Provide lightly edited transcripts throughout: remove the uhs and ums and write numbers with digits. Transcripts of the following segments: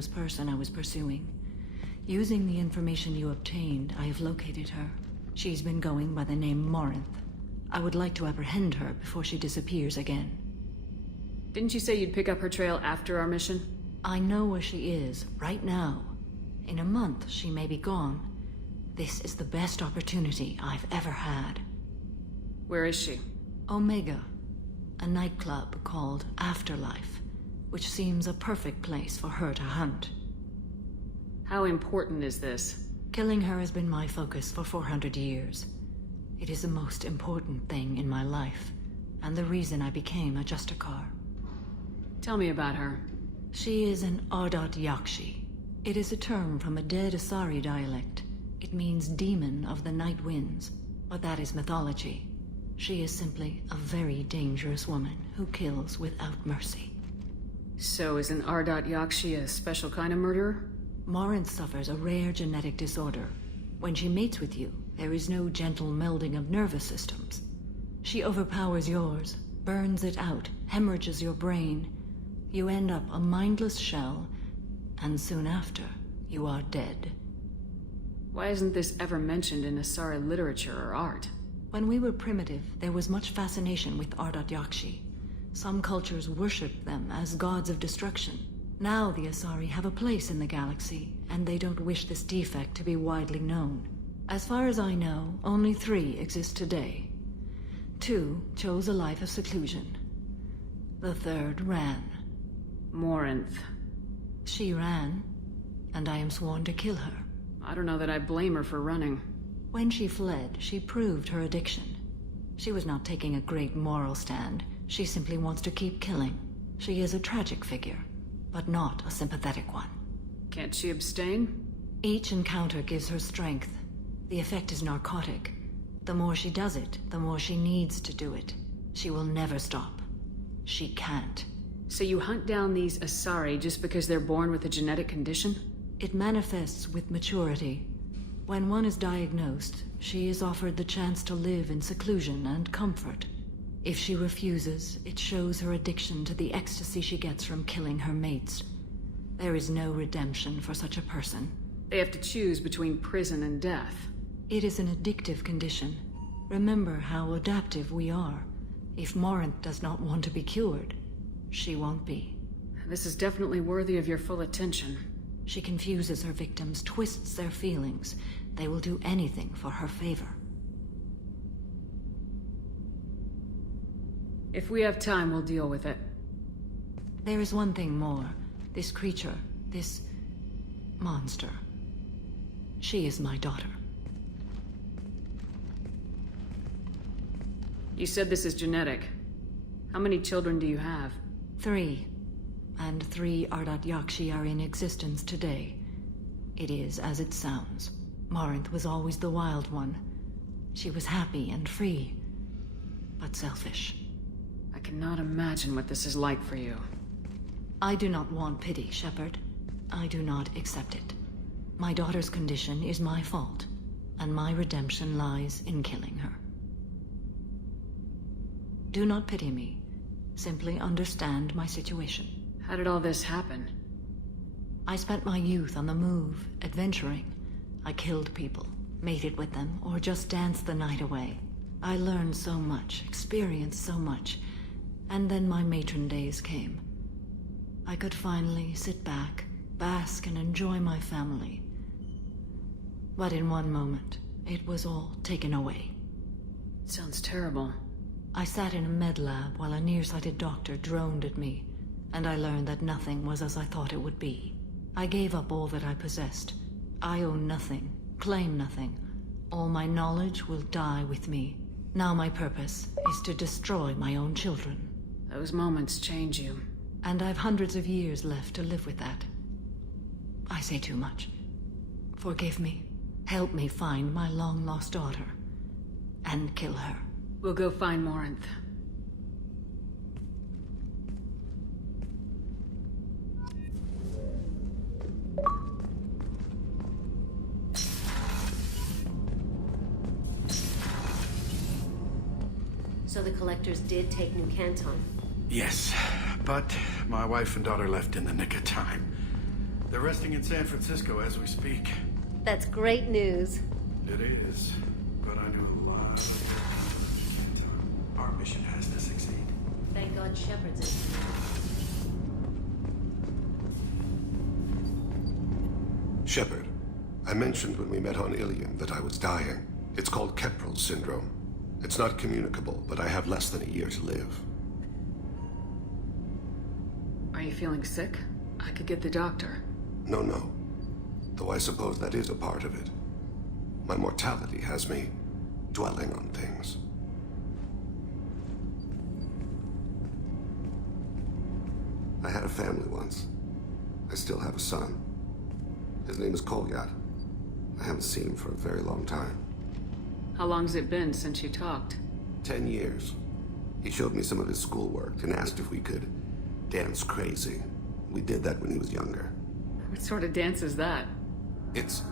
dangerous person I was pursuing. Using the information you obtained, I have located her. She's been going by the name Morinth. I would like to apprehend her before she disappears again. Didn't you say you'd pick up her trail after our mission? I know where she is, right now. In a month, she may be gone. This is the best opportunity I've ever had. Where is she? Omega, a nightclub called Afterlife, which seems a perfect place for her to hunt. How important is this? Killing her has been my focus for 400 years. It is the most important thing in my life, and the reason I became a Justikar. Tell me about her. She is an Ardat Yakshi. It is a term from a dead Asari dialect. It means demon of the night winds, but that is mythology. She is simply a very dangerous woman who kills without mercy. So is an Ardat Yakshi a special kind of murderer? Morinth suffers a rare genetic disorder. When she mates with you, there is no gentle melding of nervous systems. She overpowers yours, burns it out, hemorrhages your brain. You end up a mindless shell, and soon after, you are dead. Why isn't this ever mentioned in Asari literature or art? When we were primitive, there was much fascination with Ardat Yakshi. Some cultures worshipped them as gods of destruction. Now the Asari have a place in the galaxy, and they don't wish this defect to be widely known. As far as I know, only 3 exist today. 2 chose a life of seclusion. The 3rd ran. Morinth. She ran, and I am sworn to kill her. I don't know that I blame her for running. When she fled, she proved her addiction. She was not taking a great moral stand. She simply wants to keep killing. She is a tragic figure, but not a sympathetic one. Can't she abstain? Each encounter gives her strength. The effect is narcotic. The more she does it, the more she needs to do it. She will never stop. She can't. So you hunt down these Asari just because they're born with a genetic condition? It manifests with maturity. When one is diagnosed, she is offered the chance to live in seclusion and comfort. If she refuses, it shows her addiction to the ecstasy she gets from killing her mates. There is no redemption for such a person. They have to choose between prison and death. It is an addictive condition. Remember how adaptive we are. If Morinth does not want to be cured, she won't be. This is definitely worthy of your full attention. She confuses her victims, twists their feelings. They will do anything for her favor. If we have time, we'll deal with it. There is one thing more. This creature, this monster. She is my daughter. You said this is genetic. How many children do you have? 3. And 3 Ardat Yakshi are in existence today. It is as it sounds. Morinth was always the wild one. She was happy and free, but selfish. I cannot imagine what this is like for you. I do not want pity, Shepard. I do not accept it. My daughter's condition is my fault, and my redemption lies in killing her. Do not pity me. Simply understand my situation. How did all this happen? I spent my youth on the move, adventuring. I killed people, mated with them, or just danced the night away. I learned so much, experienced so much, and then my matron days came. I could finally sit back, bask and enjoy my family. But in one moment, it was all taken away. Sounds terrible. I sat in a med lab while a nearsighted doctor droned at me, and I learned that nothing was as I thought it would be. I gave up all that I possessed. I own nothing, claim nothing. All my knowledge will die with me. Now my purpose is to destroy my own children. Those moments change you. And I've hundreds of years left to live with that. I say too much. Forgive me. Help me find my long-lost daughter. And kill her. We'll go find Morinth. So the collectors did take New Canton? Yes, but my wife and daughter left in the nick of time. They're resting in San Francisco as we speak. That's great news. It is, but I do a lot of our mission has to succeed. Thank God Shepard's it. Shepard, I mentioned when we met on Ilium that I was dying. It's called Keprel syndrome. It's not communicable, but I have less than a year to live. Are you feeling sick? I could get the doctor. No. Though I suppose that is a part of it. My mortality has me dwelling on things. I had a family once. I still have a son. His name is Kolyat. I haven't seen him for a very long time. How long's it been since you talked? 10 years. He showed me some of his schoolwork and asked if we could dance crazy. We did that when he was younger. What sort of dance is that? It's...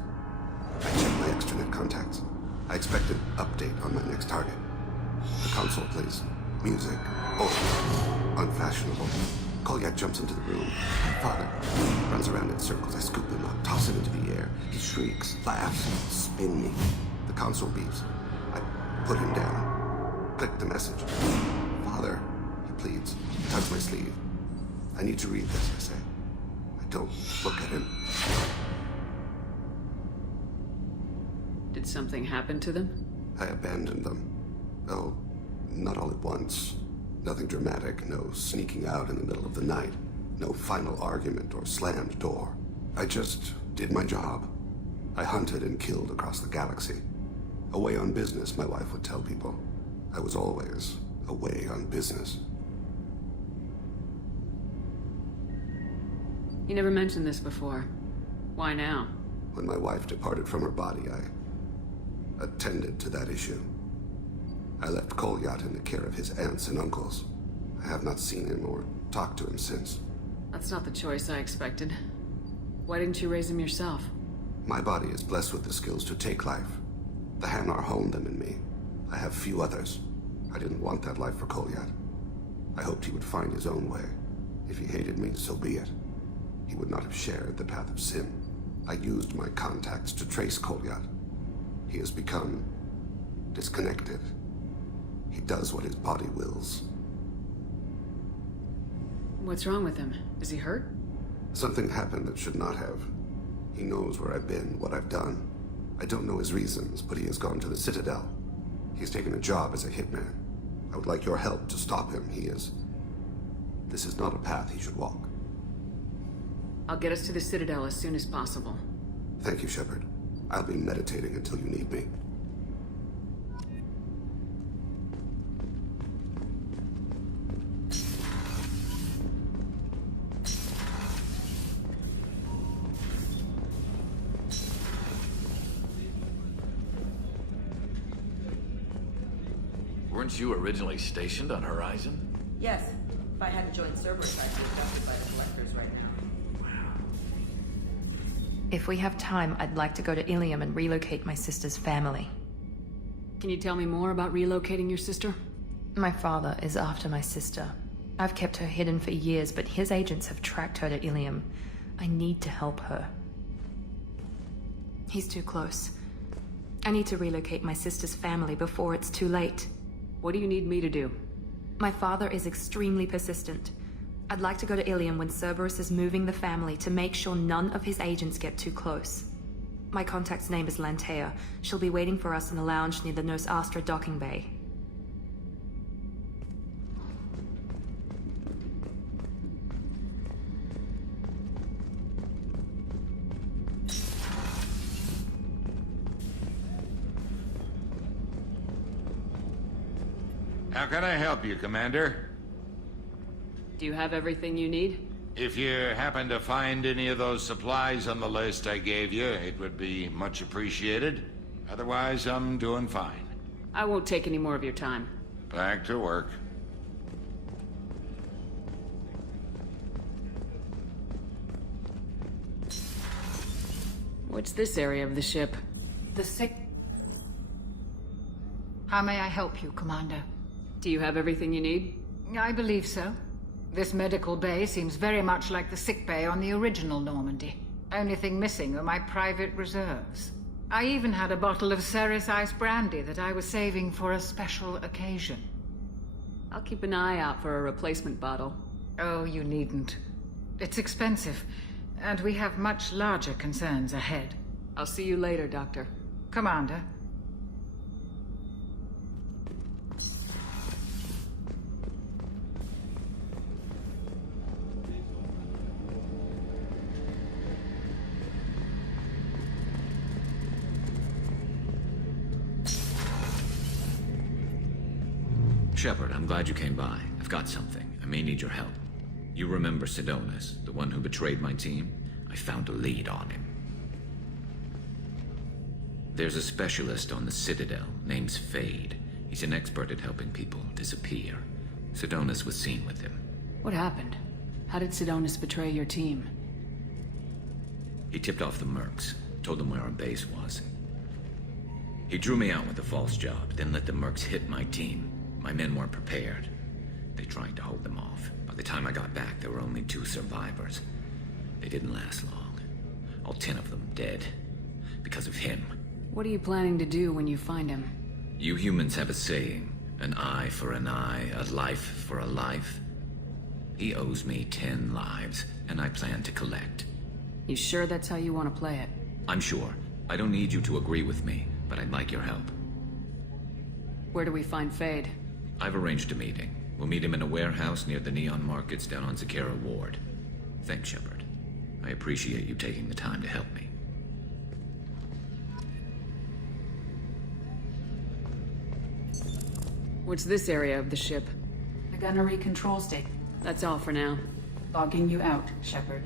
I checked my extranet contacts. I expect an update on my next target. The console plays music. Oh, unfashionable. Kolyat jumps into the room. Father runs around in circles. I scoop him up, toss him into the air. He shrieks, laughs, spin me. The console beeps. I put him down. Click the message. Father, he pleads. Tugs my sleeve. I need to read this, I say. I don't look at him. Did something happen to them? I abandoned them. Oh, not all at once. Nothing dramatic, no sneaking out in the middle of the night, no final argument or slammed door. I just did my job. I hunted and killed across the galaxy. Away on business, my wife would tell people. I was always away on business. You never mentioned this before. Why now? When my wife departed from her body, I attended to that issue. I left Kolyat in the care of his aunts and uncles. I have not seen him or talked to him since. That's not the choice I expected. Why didn't you raise him yourself? My body is blessed with the skills to take life. The Hanar honed them in me. I have few others. I didn't want that life for Kolyat. I hoped he would find his own way. If he hated me, so be it. He would not have shared the path of sin. I used my contacts to trace Kolyat. He has become disconnected. He does what his body wills. What's wrong with him? Is he hurt? Something happened that should not have. He knows where I've been, what I've done. I don't know his reasons, but he has gone to the Citadel. He's taken a job as a hitman. I would like your help to stop him. This is not a path he should walk. I'll get us to the Citadel as soon as possible. Thank you, Shepard. I'll be meditating until you need me. Weren't you originally stationed on Horizon? Yes. If I hadn't joined Cerberus, I'd be abducted by the Collectors right now. If we have time, I'd like to go to Ilium and relocate my sister's family. Can you tell me more about relocating your sister? My father is after my sister. I've kept her hidden for years, but his agents have tracked her to Ilium. I need to help her. He's too close. I need to relocate my sister's family before it's too late. What do you need me to do? My father is extremely persistent. I'd like to go to Ilium when Cerberus is moving the family to make sure none of his agents get too close. My contact's name is Lantea. She'll be waiting for us in the lounge near the Nos Astra docking bay. How can I help you, Commander? Do you have everything you need? If you happen to find any of those supplies on the list I gave you, it would be much appreciated. Otherwise, I'm doing fine. I won't take any more of your time. Back to work. What's this area of the ship? The sick... How may I help you, Commander? Do you have everything you need? I believe so. This medical bay seems very much like the sick bay on the original Normandy. Only thing missing were my private reserves. I even had a bottle of Ceres Ice brandy that I was saving for a special occasion. I'll keep an eye out for a replacement bottle. Oh, you needn't. It's expensive, and we have much larger concerns ahead. I'll see you later, Doctor. Commander. Shepard, I'm glad you came by. I've got something. I may need your help. You remember Sidonis, the one who betrayed my team? I found a lead on him. There's a specialist on the Citadel, name's Fade. He's an expert at helping people disappear. Sidonis was seen with him. What happened? How did Sidonis betray your team? He tipped off the mercs, told them where our base was. He drew me out with a false job, then let the mercs hit my team. My men weren't prepared. They tried to hold them off. By the time I got back, there were only 2 survivors. They didn't last long. All 10 of them dead. Because of him. What are you planning to do when you find him? You humans have a saying. An eye for an eye, a life for a life. He owes me 10 lives, and I plan to collect. You sure that's how you want to play it? I'm sure. I don't need you to agree with me, but I'd like your help. Where do we find Fade? I've arranged a meeting. We'll meet him in a warehouse near the Neon Markets down on Zakera Ward. Thanks, Shepard. I appreciate you taking the time to help me. What's this area of the ship? The gunnery control stick. That's all for now. Logging you out, Shepard.